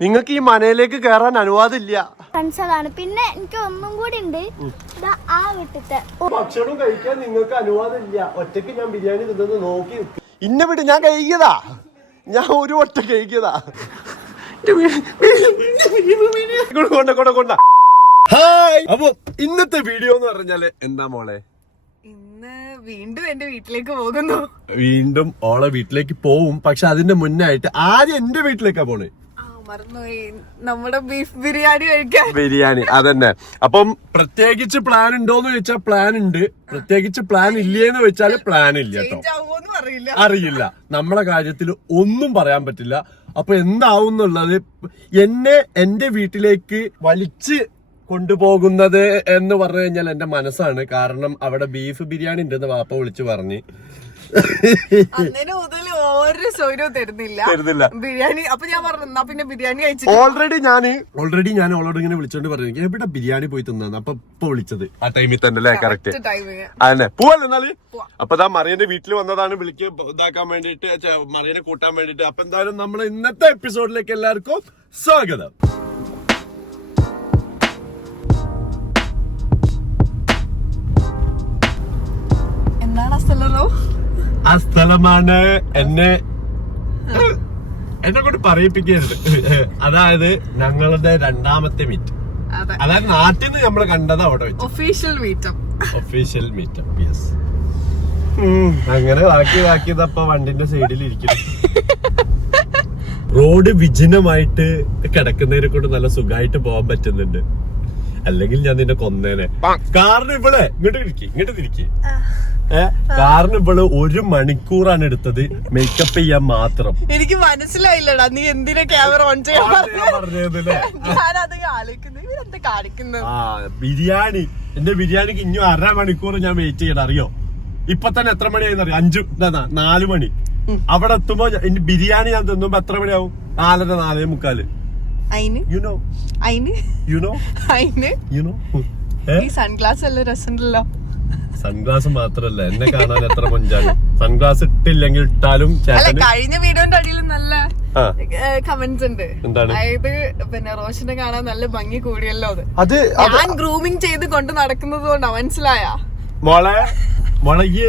നിങ്ങൾക്ക് ഈ മനയിലേക്ക് കയറാൻ അനുവാദമില്ല. പിന്നെ എനിക്ക് ഒന്നും കൂടി ഉണ്ട്. ആ വീട്ടിലത്തെ ഭക്ഷണം കഴിക്കാൻ നിങ്ങൾക്ക് അനുവാദമില്ല. ഒറ്റക്ക് ഞാൻ ബിരിയാണി തിന്നത് നോക്കി ഇന്ന വിട്ട് ഞാൻ കഴിക്കതാ. ഞാൻ ഒരു ഒറ്റ കഴിക്കതാ. കൊണ്ട ഹായ്. അപ്പൊ ഇന്നത്തെ വീഡിയോ എന്ന് പറഞ്ഞാല് എന്താ മോളെ? ഇന്ന് വീണ്ടും എന്റെ വീട്ടിലേക്ക് പോകുന്നു. വീണ്ടും ഓളെ വീട്ടിലേക്ക് പോവും. പക്ഷെ അതിന്റെ മുന്നായിട്ട് ആദ്യം എന്റെ വീട്ടിലേക്കാ പോണേ. മറന്നുപോയി, നമ്മുടെ ബീഫ് ബിരിയാണി കഴിക്കാൻ. ബിരിയാണി അതന്നെ. അപ്പം പ്രത്യേകിച്ച് പ്ലാൻ ഉണ്ടോന്ന് ചോദിച്ചാൽ പ്ലാൻ ഉണ്ട്, പ്രത്യേകിച്ച് പ്ലാൻ ഇല്ലേന്ന് വെച്ചാല് പ്ലാൻ ഇല്ല കേട്ടോ. അറിയില്ല, നമ്മളെ കാര്യത്തിൽ ഒന്നും പറയാൻ പറ്റില്ല. അപ്പൊ എന്താവും എന്നുള്ളത് എന്റെ വീട്ടിലേക്ക് വലിച്ച് കൊണ്ടുപോകുന്നത് എന്ന് പറഞ്ഞു കഴിഞ്ഞാൽ എന്റെ മനസ്സാണ്. കാരണം അവിടെ ബീഫ് ബിരിയാണി ഉണ്ടെന്ന് വാപ്പ വിളിച്ചു പറഞ്ഞ് ഒരു സൗകര്യവും തരുന്നില്ല ബിരിയാണി. അപ്പൊ ഞാൻ പറഞ്ഞു എന്നാ പിന്നെ ബിരിയാണി കഴിച്ചു. ഓൾറെഡി ഞാൻ അവളോട് ഇങ്ങനെ വിളിച്ചോണ്ട് പറഞ്ഞു എവിടെ ബിരിയാണി പോയി തിന്നാന്ന്. അപ്പൊ ഇപ്പൊ വിളിച്ചത് ആ ടൈമിൽ തന്നെ അല്ലേ? കറക്റ്റ് അതന്നെ. പോവല്ലേ എന്നാല്? അപ്പൊ ദാ മറിയന്റെ വീട്ടിൽ വന്നതാണ് വിളിക്ക് ഇതാക്കാൻ വേണ്ടിട്ട്, മറിയനെ കൂട്ടാൻ വേണ്ടിട്ട്. അപ്പൊ എന്തായാലും നമ്മൾ ഇന്നത്തെ എപ്പിസോഡിലേക്ക് എല്ലാവർക്കും സ്വാഗതം. എന്താണ് ആ സ്ഥലമോ? ആ സ്ഥലമാണ് എന്നെ കൊണ്ട് പറയിപ്പിക്കരുത്. അതായത് ഞങ്ങളുടെ രണ്ടാമത്തെ മീറ്റ്. അതായത് നാട്ടിൽ നിന്ന് നമ്മള് കണ്ടത് അവിടെ വെച്ച് ഒഫീഷ്യൽ മീറ്റപ്പ്. യെസ്. അങ്ങനെ ബാക്കിയതപ്പ വണ്ടിന്റെ സൈഡിൽ ഇരിക്കുന്നു. റോഡ് വിജനമായിട്ട് കിടക്കുന്നതിനെ കൊണ്ട് നല്ല സുഖമായിട്ട് പോകാൻ പറ്റുന്നുണ്ട്. അല്ലെങ്കിൽ ഞാൻ നിന്നെ കൊന്നേനെ. കാരണം ഇവളെ ഇങ്ങോട്ട് തിരിക്കി. കാരണം ഇവള് 1 മണിക്കൂറാണ് എടുത്തത് മേക്കപ്പ് ചെയ്യാൻ മാത്രം. എനിക്ക് മനസ്സിലായില്ലടാ നീ എന്തിനാ ക്യാമറ ഓൺ ചെയ്യാൻ പറഞ്ഞതല്ലേ? കാണിക്കുന്നത് ബിരിയാണി. എന്റെ ബിരിയാണിക്ക് ഇനിയും 1/2 മണിക്കൂർ ഞാൻ വെയിറ്റ് ചെയ്യണം. അറിയോ? ഇപ്പൊ തന്നെ എത്ര മണിയായി അറിയോ? 4 മണി. അവിടെ എത്തുമ്പോ ബിരിയാണി ഞാൻ തിന്നുമ്പോ എത്ര മണിയാവും? 4:30 4:45. ഈ സൺഗ്ലാസ് എല്ലാം രസമുണ്ടല്ലോ. സൺഗ്ലാസ് മാത്രല്ല, എന്നെ കാണാൻ എത്ര മൊഞ്ചാണ്. സൺഗ്ലാസ് ഇട്ടില്ലെങ്കിൽ ഇട്ടാലും. കഴിഞ്ഞ വീഡിയോന്റെ അടിയിൽ നല്ല കമന്റ്സ് ഉണ്ട്. എന്താണ്? അതായത് പിന്നെ റോഷനെ കാണാൻ നല്ല ഭംഗി കൂടിയല്ലോ. അത് ഞാൻ ഗ്രൂമിങ് ചെയ്ത് കൊണ്ട് നടക്കുന്നത് കൊണ്ടാ. മനസ്സിലായ മോളെ ഈ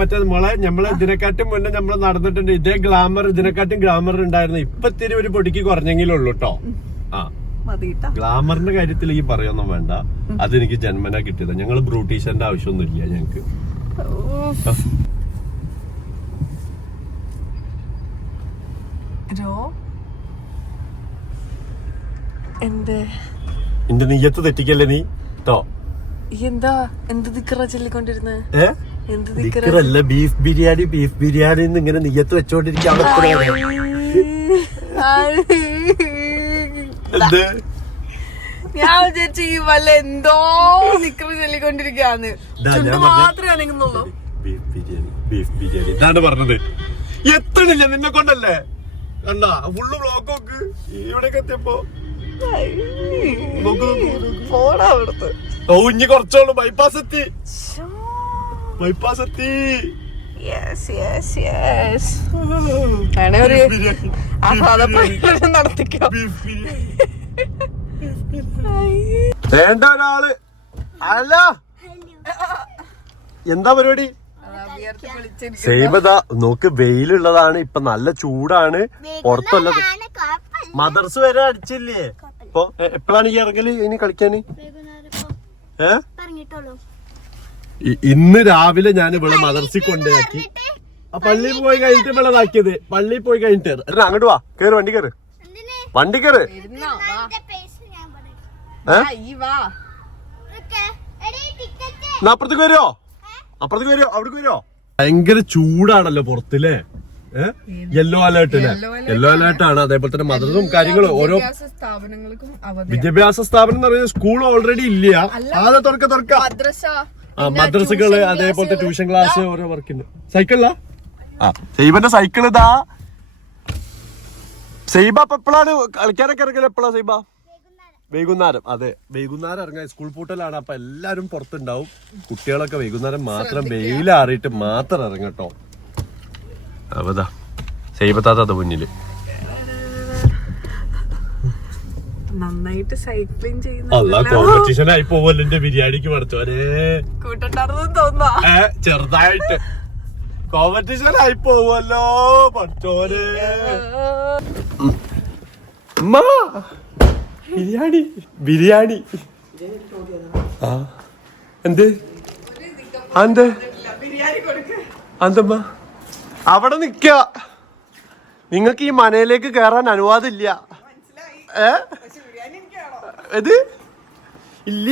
മറ്റേ മോളെ നമ്മള് ഇതിനെക്കാട്ടും മുന്നേ നമ്മള് നടന്നിട്ടുണ്ട്. ഇതേ ഗ്ലാമർ, ഇതിനെക്കാട്ടും ഗ്ലാമർ ഉണ്ടായിരുന്നു. ഇപ്പൊ ഇത്തിരി ഒരു പൊടിക്ക് കുറഞ്ഞെങ്കിലും ഉള്ളു കേട്ടോ. ഗ്ലാമറിന്റെ കാര്യത്തിൽ ഈ പറയൊന്നും വേണ്ട. അതെനിക്ക് ജന്മനാ കിട്ടിയത്. ഞങ്ങള് ബ്യൂട്ടീഷ്യന്റെ ആവശ്യമൊന്നുമില്ല ഞങ്ങക്ക്. എന്റെ നെയ്യത്ത് തെറ്റിക്കല്ലേ നീ ട്ടോ. എന്താ എന്ത് ദിക്കറ ചൊല്ലിക്കൊണ്ടിരുന്നേ? ദിക്കറല്ല, ബീഫ് ബിരിയാണി ഇങ്ങനെ നെയ്യത്ത് വെച്ചോണ്ടിരിക്കുക. ഞാൻ വിചാരിച്ചു ഈ വല്ല എന്തോ നിക്കറ് ചൊല്ലിക്കൊണ്ടിരിക്കാന്ന്. മാത്രമേ ബീഫ് ബിരിയാണി ഇതാണ് പറഞ്ഞത്. എത്തണില്ല നിന്നെ കൊണ്ടല്ലേ? കണ്ടാ ഫുള്ള് ബ്ലോക്ക് നോക്ക്. ഇവിടേക്ക് എത്തിയപ്പോ ഇനി കുറച്ചോളൂ. ബൈപ്പാസ് എത്തി. നടത്തിക്കോ. വേണ്ട ഒരാള്. അല്ല എന്താ പരിപാടി? സൈബദാ നോക്ക്, വെയിലുള്ളതാണ്. ഇപ്പൊ നല്ല ചൂടാണ്. പുറത്തുള്ളത് മദർസ് വരെ അടിച്ചില്ലേ? ഇപ്പൊ എപ്പോഴാണ് ഈ ഇറങ്ങല് ഇനി കളിക്കാന്? ഇന്ന് രാവിലെ ഞാൻ ഇവിടെ മദർസിൽ കൊണ്ടുപോയി. ആ പള്ളിയിൽ പോയി കഴിഞ്ഞിട്ട് വെള്ളതാക്കിയത്. പള്ളിയിൽ പോയി കഴിഞ്ഞിട്ട് അങ്ങോട്ട് വാ, കേറ്, വണ്ടി കേറ്. അപ്പുറത്തേക്ക് വരുമോ? അവിടേക്ക് വരുമോ? ഭയങ്കര ചൂടാണല്ലോ പുറത്തില്ലേ? യെല്ലോ അലേർട്ട് ആണ്. അതേപോലെ തന്നെ മദ്രസും കാര്യങ്ങളും ഓരോ വിദ്യാഭ്യാസ സ്ഥാപനം എന്ന് പറയുന്നത് സ്കൂൾ ഓൾറെഡി ഇല്ല. ആദ്യം തുറക്ക മദ്രസകള്, അതേപോലത്തെ ട്യൂഷൻ ക്ലാസ്, ഓരോ വർക്കിന്. സൈക്കിളിലാ സൈബന്റെ സൈക്കിൾ ഇതാ. സൈബ അപ്പൊ എപ്പോഴാണ് കളിക്കാനൊക്കെ ഇറങ്ങല്? എപ്പോഴാ സൈബ? വൈകുന്നേരം. അതെ, വൈകുന്നേരം ഇറങ്ങാൻ. സ്കൂൾ പൂട്ടലാണ്. അപ്പൊ എല്ലാരും പുറത്തുണ്ടാവും. കുട്ടികളൊക്കെ വൈകുന്നേരം മാത്രം വെയിലാറിയിട്ട് മാത്രം ഇറങ്ങട്ടോ. അവതാ സൈബത്താത്ത മുന്നില് നന്നായിട്ട് സൈക്ലിംഗ് അല്ല കോമ്പറ്റീഷൻ ആയി പോവല്ലോ എന്റെ ബിരിയാണിക്ക് പഠിച്ചോനെ. കൂട്ടുണ്ടായിരുന്നു തോന്നുന്നു. ചെറുതായിട്ട് കോമ്പറ്റീഷൻ ആയി പോവല്ലോ പഠിച്ചോനെ. ബിരിയാണി ബിരിയാണി എന്ത് എന്ത് എന്തമ്മ അവിടെ നിക്ക. നിങ്ങൾക്ക് ഈ മനയിലേക്ക് കയറാൻ അനുവാദമില്ല. ഇത് ഇല്ല.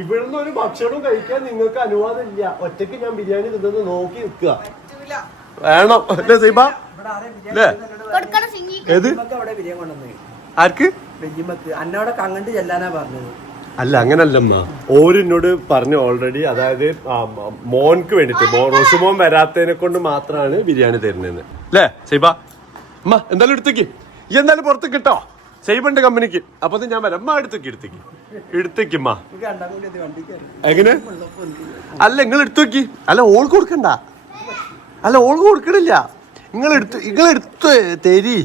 ഇവിടുന്ന് ഒരു ഭക്ഷണവും കഴിക്കാൻ നിങ്ങൾക്ക് അനുവാദം ഇല്ല. ഒറ്റക്ക് ഞാൻ ബിരിയാണി തിന്നത് നോക്കി നിൽക്കുക വേണം അല്ലേ സൈബ? അല്ലേ? ഏത് ആർക്ക്? അല്ല അങ്ങനല്ലമ്മ, ഓരിന്നോട് പറഞ്ഞു ഓൾറെഡി. അതായത് മോൻക്ക് വേണ്ടിട്ട് റോസുമോൻ വരാത്തതിനെ കൊണ്ട് മാത്രമാണ് ബിരിയാണി തരുന്നതെന്ന്. അല്ലേ സൈബ? അമ്മ എന്തായാലും എടുത്തേക്ക്, ഈ എന്തായാലും പുറത്ത് കിട്ടോ സൈബന്റെ കമ്പനിക്ക്. അപ്പൊ ഞാൻ വരാം. അമ്മ എടുത്തേക്കമ്മ. എങ്ങനെ? അല്ല നിങ്ങൾ എടുത്തുവെക്കി. അല്ല ഓൾക്ക് കൊടുക്കണ്ട. അല്ല ഓൾക്ക് കൊടുക്കണില്ല. നിങ്ങളെടുത്ത് തരി.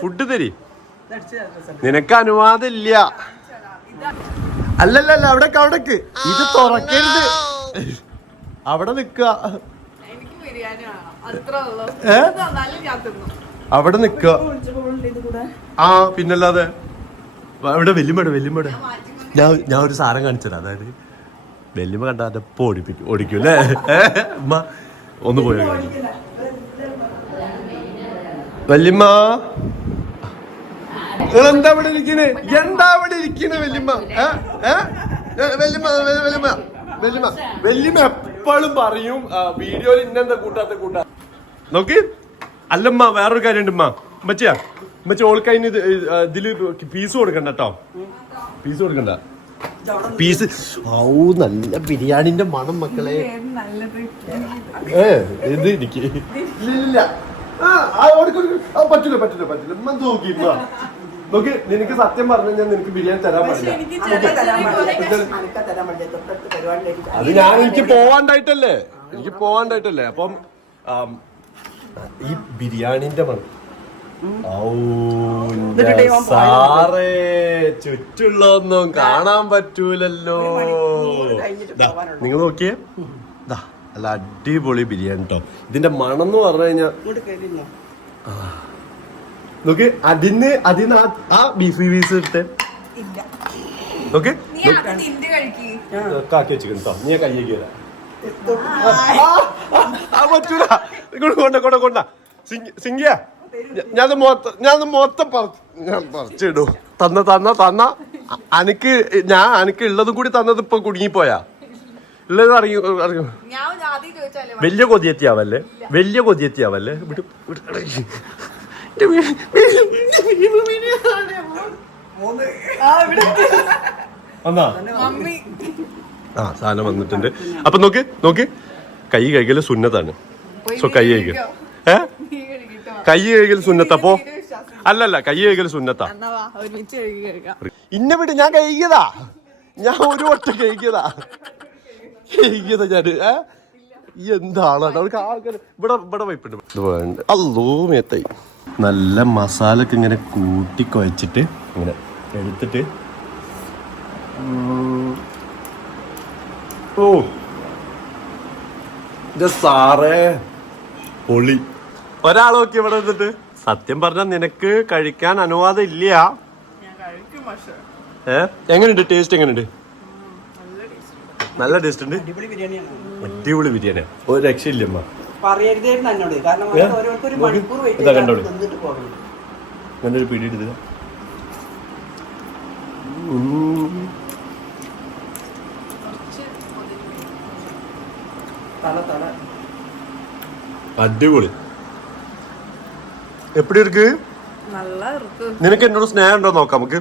ഫുഡ് തരി. നിനക്ക് അനുവാദം ഇല്ല. അല്ലല്ല അവിടേക്ക് ഇത് തുറക്കരുത്. അവിടെ നിക്ക. അവിടെ നിക്ക. ആ പിന്നല്ലാതെ ഇവിടെ വെല്ലുമട ഞാൻ ഒരു സാധനം കാണിച്ചതാ. അതായത് വെല്ലുമ കണ്ടാ അതെപ്പോ ഓടിക്കും അല്ലേ? അമ്മ ഒന്ന് പോയോ വല്യമ്മ? എന്താ ഇവിടെ ഇരിക്കണേ? വല്യമ്മ? വല്യമ്മ എപ്പോഴും പറയും വീഡിയോയിൽ ഇന്നെന്താ കൂട്ടാ നോക്കി. അല്ലമ്മ വേറൊരു കാര്യമുണ്ട് ഉമ്മ. ഉമ്മച്ചി ഓൾക്കതിന് ഇതില് പീസ് കൊടുക്കണ്ട കേട്ടോ. പീസ് നല്ല ബിരിയാണിന്റെ മണം മക്കളെ. ഇത് എനിക്ക് ഇല്ല. പറ്റില്ല നോക്കി. നിനക്ക് സത്യം പറഞ്ഞു കഴിഞ്ഞാൽ നിനക്ക് ബിരിയാണി തരാൻ പറ്റില്ല. അത് എനിക്ക് പോവാണ്ടായിട്ടല്ലേ. അപ്പം ഈ ബിരിയാണിന്റെ മണം സാറേ ചുറ്റുള്ളൊന്നും കാണാൻ പറ്റൂലല്ലോ. നിങ്ങൾ നോക്കിയേ, അല്ല അടിപൊളി ബിരിയാണി കേട്ടോ. ഇതിന്റെ മണം എന്ന് പറഞ്ഞു കഴിഞ്ഞാ നോക്ക്. അതിന് ആ ബീഫ് പീസ് ഇട്ട് നോക്ക് കാക്കി വെച്ചിട്ടോ. നീ കയ്യേക്ക് പറ്റൂല. കൊണ്ട സിംഗിയ ഞാൻ മൊത്തം പറിച്ചിടൂ. തന്ന അനക്ക് ഉള്ളതും കൂടി തന്നത് ഇപ്പൊ കുടുങ്ങിപ്പോയാ. ഉള്ളത് അറിയും. വലിയ കൊതിയെത്തിയാവല്ലേ. സാധനം വന്നിട്ടുണ്ട്. അപ്പൊ നോക്ക് കൈ കഴുകല് സുന്നത്താണ്. സോ കൈ കഴുകൽ കൈ കഴുകൽ സുന്നത്തപ്പോ അല്ലല്ല കൈ കഴുകൽ സുന്നത്താ. ഇന്ന വിട്ട് ഞാൻ കഴിക്കതാ. ഞാൻ ഒരു വട്ടം കഴിക്കതാ ഞാൻ. എന്താണ് ഇവിടെ വൈപ്പുണ്ട്. അല്ലോ മേത്തായി. നല്ല മസാലൊക്കെ ഇങ്ങനെ കൂട്ടി കുഴച്ചിട്ട് ഇങ്ങനെ എടുത്തിട്ട് ഓ സാറേ പൊളി. ഒരാളൊക്കെ ഇവിടെ വന്നിട്ട് സത്യം പറഞ്ഞാൽ നിനക്ക് കഴിക്കാൻ അനുവാദം ഇല്ല. എങ്ങനെയുണ്ട്? ടേസ്റ്റ് എങ്ങനെയുണ്ട്? നല്ല ടേസ്റ്റ് ഉണ്ട്. അടിപൊളി ബിരിയാണിയാ. ഒരു രക്ഷയില്ലമ്മ. കണ്ടോളി നല്ലൊരു പിടിയെടുത്ത്. അടിപൊളി. എപ്പടി ഇருக்கு? നിനക്ക് എന്നോട് സ്നേഹം ഉണ്ടോ നോക്കാം നമുക്ക്.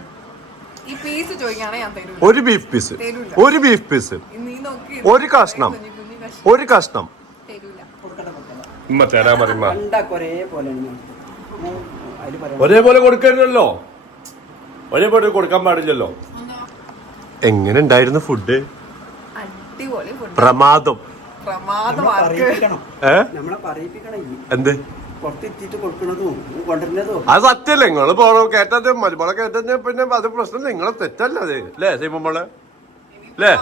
ഒരു ബീഫ് പീസ് ഒരു കഷ്ണം ഉമ്മ തരാൻ പറയുമ്പോ ഒരേപോലെ കൊടുക്കരുതല്ലോ. ഒരേപോലെ കൊടുക്കാൻ പാടില്ലല്ലോ. എങ്ങനെ ഉണ്ടായിരുന്നു ഫുഡ്? പ്രമാദം. എന്ത് പുറത്തെത്തിയിട്ട് കൊടുക്കണതും കൊണ്ടുവരുന്നതും അത് സത്യല്ലേ നിങ്ങള് പോണോ കേട്ടത് മരുമോളെ കേട്ടത് പിന്നെ അത് പ്രശ്നം നിങ്ങളെ തെറ്റല്ല അത് അല്ലേ സൈമോളെ അല്ലേ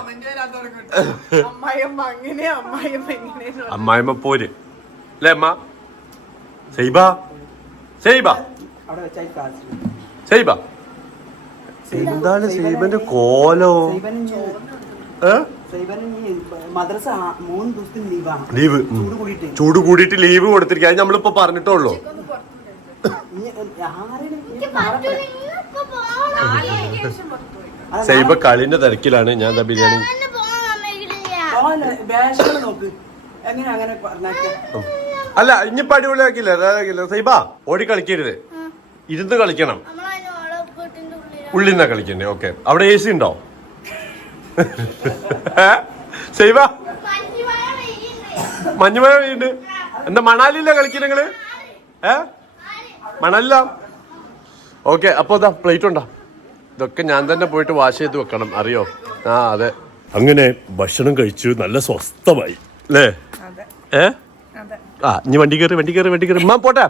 അമ്മായിമ്മ പോര് അല്ലേ അമ്മ സൈബ സൈബ അവിടെ വെച്ചാൽ കാശ് സൈബ എന്താണ് സൈബന്റെ കോലോ മദ്രസ 3 ദിവസത്തിന് ലീവാണ്. ലീവ് ചൂട് കൂടിയിട്ട് ലീവ് കൊടുത്തിരിക്കുക അത് നമ്മളിപ്പോ പറഞ്ഞിട്ടുള്ളൂ. സൈബ കളിന്റെ തിരക്കിലാണ്. ഞാൻ എന്താ ബിരിയാണി നോക്ക് എങ്ങനെ അങ്ങനെ അല്ല ഇനിയിപ്പോ അടിപൊളിയാക്കില്ല സൈബ ഓടി കളിക്കരുത്, ഇരുന്ന് കളിക്കണം. ഉള്ളിൽ നിന്നാ കളിക്കണ്ടേ? ഓക്കെ. അവിടെ AC ഉണ്ടോ സൈബ? മഞ്ഞുമഴ പെയ്യുണ്ട്. എന്താ മണാലിയില്ല കളിക്കുന്ന നിങ്ങള്? മണാലില്ല. ഓക്കെ. അപ്പൊ ഇതാ പ്ലേറ്റ് ഉണ്ടോ? ഇതൊക്കെ ഞാൻ തന്നെ പോയിട്ട് വാഷ് ചെയ്ത് വെക്കണം, അറിയോ? ആ അതെ. അങ്ങനെ ഭക്ഷണം കഴിച്ചു, നല്ല സ്വസ്ഥമായി അല്ലേ? ആ ഇനി വണ്ടി കയറി പോട്ടെ.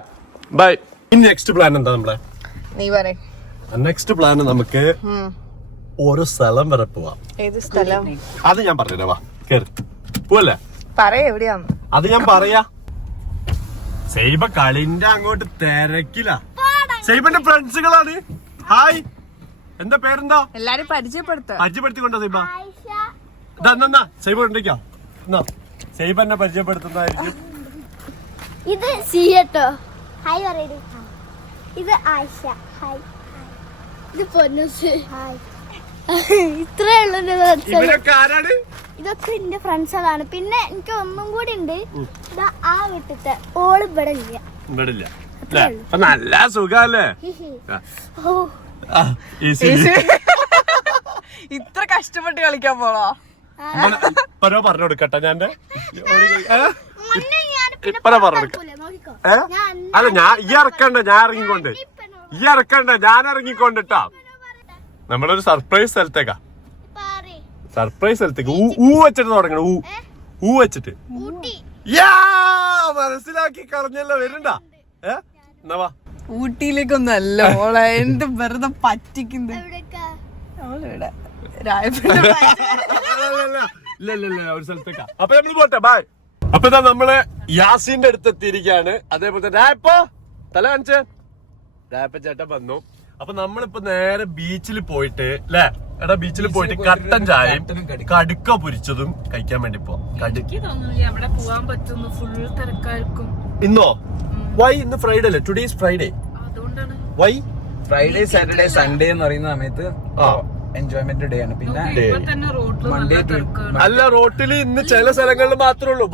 ബൈ. ഇനി നെക്സ്റ്റ് പ്ലാൻ എന്താ നമ്മളെ? നീ പറ. നെക്സ്റ്റ് പ്ലാൻ നമുക്ക് ഓരോ സ്ഥലം വരെ പോവാം. ഏത് സ്ഥലം? അത് ഞാൻ പറഞ്ഞുതരാം. വാ കേറി പോവല്ലേ? പറയാ എവിടെയാന്ന്. അത് ഞാൻ പറയാ. സൈബ കളിന്റെ അങ്ങോട്ട് തിരക്കില്ല. സൈബന്റെ ഫ്രണ്ട്സുകളാണ്. ഹായ്, എന്താ പേരെന്താ? എല്ലാരും പരിചയപ്പെടുത്തിക്കൊണ്ടോ സൈബ? ഇതെന്നാ സൈബ ഉണ്ടിക്കാ. എന്നാ സൈബ എന്നെ പരിചയപ്പെടുത്തുന്നതായിരിക്കും. ഇത് സിയട്ടോ. ഹായ് പറയൂ. ഇത് ആയിഷ. ഹായ്. ഇത് പൊന്നൂസ്. ഹായ്. ഇത്രേ ഉള്ളൂ. ഇവരൊക്കെ ആരാണ്? ഇതൊക്കെ എന്റെ ഫ്രണ്ട്സുകളാണ്. പിന്നെ എനിക്ക് ഒന്നും കൂടി ഉണ്ട്. ഇതാ ആ വീട്ടിലത്തെ ഓള് ഇവിടെ ഇല്ല. നല്ല സുഖല്ലേ? ഇത്ര കഷ്ടപ്പെട്ട് കളിക്കാൻ പോണോ? പറഞ്ഞു കൊടുക്കട്ടെ ഞാൻ അല്ല ഞാൻ ഈ ഇറക്കണ്ട, ഞാൻ ഇറങ്ങിക്കൊണ്ടിട്ടാ. നമ്മളൊരു സർപ്രൈസ് സ്ഥലത്തേക്കാ. ഊ വെച്ചിട്ട് തുടങ്ങണം. ഊ വെച്ചിട്ട് മനസ്സിലാക്കി കളഞ്ഞല്ലോ. വരുന്നുണ്ടാ? എന്നാ വാ. ഊട്ടിയിലേക്കൊന്നും അല്ല മോളെ, എന്ത് വെറുതെ പറ്റിക്കുന്നത്. ഒരു സ്ഥലത്തേക്കാ. അപ്പൊ നമ്മള് പോട്ടെ. ബൈ. അപ്പൊ ഇതാ നമ്മള് യാസിന്റെ അടുത്ത് എത്തിയിരിക്കുകയാണ്. അതേപോലെ തന്നെ രായപ്പ തല കാണിച്ചേ. രായപ്പ ചേട്ടൻ വന്നു. അപ്പൊ നമ്മളിപ്പോ നേരെ ബീച്ചിൽ പോയിട്ട് അല്ലേ? എടാ ബീച്ചിൽ പോയിട്ട് കട്ടൻ ചായയും കടുക്ക പൊരിച്ചതും കഴിക്കാൻ വേണ്ടി പോവാം. ഇന്നോ? വൈ? ഇന്ന് ഫ്രൈഡേ അല്ലേ? Today is Friday. Why? Friday Saturday Sunday എന്ന് പറയുന്ന സമയത്ത് എൻജോയ്മെന്റ് ഡേ ആണ്. പിന്നെ അല്ല, റോട്ടില് ഇന്ന് ചില സ്ഥലങ്ങളിൽ മാത്രമേ ഉള്ളൂ.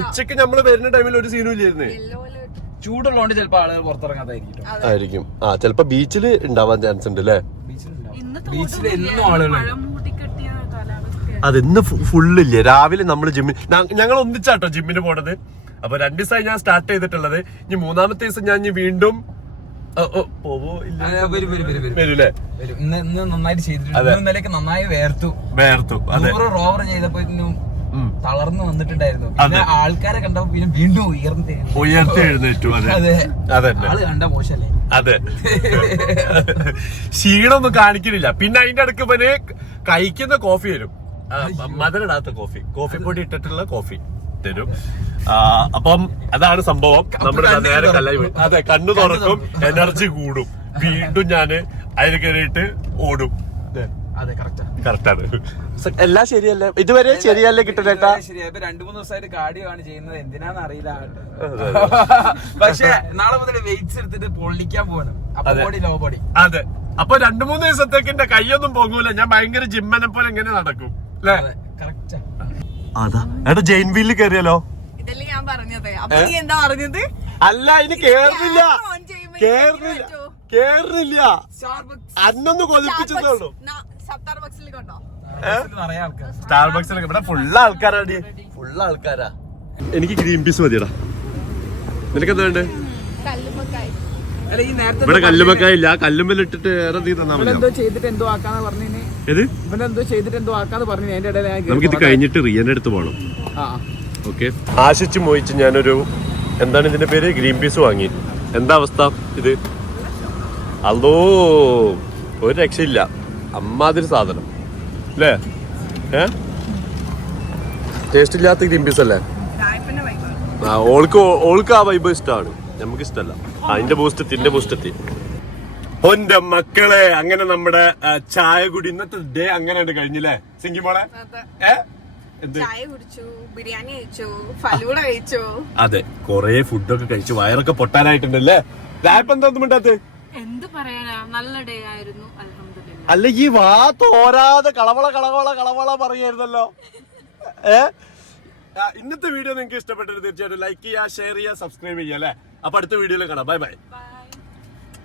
ഉച്ചക്ക് നമ്മള് വരുന്ന ടൈമിൽ ഒരു സീനും ഇല്ലായിരുന്നേ. ചൂടുള്ളതുകൊണ്ട് ചിലപ്പോ ആളുകൾ പുറത്തിറങ്ങാതായിരിക്കും. ചിലപ്പോ ബീച്ചില് ഉണ്ടാവാൻ ചാൻസ് ഉണ്ട് അല്ലേ? ബീച്ചിൽ എന്നും ആളുകൾ. അതിന്ന് ഫുള്ളില്ലേ. രാവിലെ നമ്മള് ഞങ്ങൾ ഒന്നിച്ചാട്ടോ ജിമ്മിന് പോണത്. അപ്പൊ 2 ദിവസമായി ഞാൻ സ്റ്റാർട്ട് ചെയ്തിട്ടുള്ളത്. ഇനി 3-ാമത്തെ ദിവസം ഞാൻ വീണ്ടും വരൂലേ? ഇന്ന് നന്നായിട്ട് ചെയ്തിട്ടുണ്ട്. ഇന്നലെയൊക്കെ നന്നായി വേർത്തു. റോവർ ചെയ്തപ്പോ തളർന്നു വന്നിട്ടുണ്ടായിരുന്നു. പിന്നെ ആൾക്കാരെ കണ്ടപ്പോ പിന്നെ വീണ്ടും ഉയർത്തി എഴുന്നേറ്റു. ആള് കണ്ട മോശല്ലേ? അതെ. ക്ഷീണമൊന്നും കാണിക്കുന്നില്ല. പിന്നെ അതിന്റെ അടുക്ക് പിന്നെ കഴിക്കുന്ന കോഫി വരും. മധുരടാത്ത കോഫി പൊടി ഇട്ടിട്ടുള്ള കോഫി തരും. അപ്പം അതാണ് സംഭവം. നമ്മുടെ നേരെ അതെ കണ്ണു തുറക്കും, എനർജി കൂടും. വീണ്ടും ഞാന് അതിൽ കയറിയിട്ട് ഓടും. കറക്റ്റാണ്. എല്ലാം ശരിയല്ലേ? ഇതുവരെ ശരിയല്ലേ കിട്ടുന്നേട്ടാ? ശരിയാ. 2-3 ദിവസമായിട്ട് കാർഡിയോ ആണ് ചെയ്യുന്നത്. എന്തിനാന്ന് അറിയില്ല. പക്ഷെ നാളെ മുതൽ വെയിറ്റ്സ് എടുത്തിട്ട് പൊള്ളിക്കാൻ പോകണം. Low body. അതെ. അപ്പൊ 2-3 ദിവസത്തേക്ക് എന്റെ കൈയൊന്നും പോകൂല. ഞാൻ ഭയങ്കര ജിമ്മനെ പോലെ എങ്ങനെ നടക്കും അല്ലേ? കറക്റ്റാ. അതാ ഏട്ടാ ജെയിൻ വീലിൽ കയറിയാലോ? ഇതല്ലേ ഞാൻ പറഞ്ഞത്. അപ്പൊ നീ എന്താ പറഞ്ഞത്? അല്ല ഇനി കേറുന്നില്ല. അന്നൊന്ന് കൊതിപ്പിച്ചതേ ഉള്ളൂ. സ്റ്റാർബക്സിലൊക്കെ ഇവിടെ ഫുള്ള് ആൾക്കാരാണ്. എനിക്ക് ഗ്രീൻ പീസ് മതിയടാ. നിനക്ക് എന്താ വേണ്ടേ? ഇവിടെ കല്ലുമക്കായ ഇല്ല. കല്ലുമ്മൽ ഇട്ടിട്ട് വേറെ എന്തെങ്കിലും തന്നാ മതി. നമുക്കിത് കഴിഞ്ഞിട്ട് റിയന്റെ അടുത്ത് പോകണം. ഓക്കെ. ആശിച്ച് മോഹിച്ച് ഞാനൊരു എന്താണ് ഇതിന്റെ പേര്? ഗ്രീൻ പീസ് വാങ്ങി. എന്താ അവസ്ഥ ഇത്? അതോ ഒരു രക്ഷയില്ല, അമ്മാതിരി സാധനം അല്ലേ? ടേസ്റ്റ് ഇല്ലാത്ത ഗ്രീൻ പീസ് അല്ലേ? ഓൾക്ക് ആ വൈബ് ഇഷ്ടമാണ്, നമുക്ക് ഇഷ്ടമല്ല. അതിന്റെ ബൂസ്റ്റ് തിന്റെ ബൂസ്റ്റ് എത്തി. ഒന്റെ മക്കളെ, അങ്ങനെ നമ്മുടെ ചായ കുടി ഇന്നത്തെ ഡേ അങ്ങനെ കഴിഞ്ഞില്ലേ സിംഗി മോളെ? ചായ കുടിച്ചു, ബിരിയാണി കഴിച്ചു, ഫലൂഡ കഴിച്ചു. അതെ, കൊറേ ഫുഡൊക്കെ കഴിച്ചു, വയറൊക്കെ പൊട്ടാനായിട്ടുണ്ടല്ലേ. ലാപ്പ് എന്താ മിണ്ടാത്ത? എന്ത് പറയാനാ, നല്ല ഡേ ആയിരുന്നു. അല്ല, ഈ വാ തോരാതെ കളവള കളവള കളവള പറയായിരുന്നല്ലോ. ഇന്നത്തെ വീഡിയോ നിങ്ങൾക്ക് ഇഷ്ടപ്പെട്ടത് തീർച്ചയായിട്ടും ലൈക്ക് ചെയ്യുക, ഷെയർ ചെയ്യുക, സബ്സ്ക്രൈബ് ചെയ്യുക അല്ലേ. അപ്പൊ അടുത്ത വീഡിയോയിൽ കാണാം. Bye bye.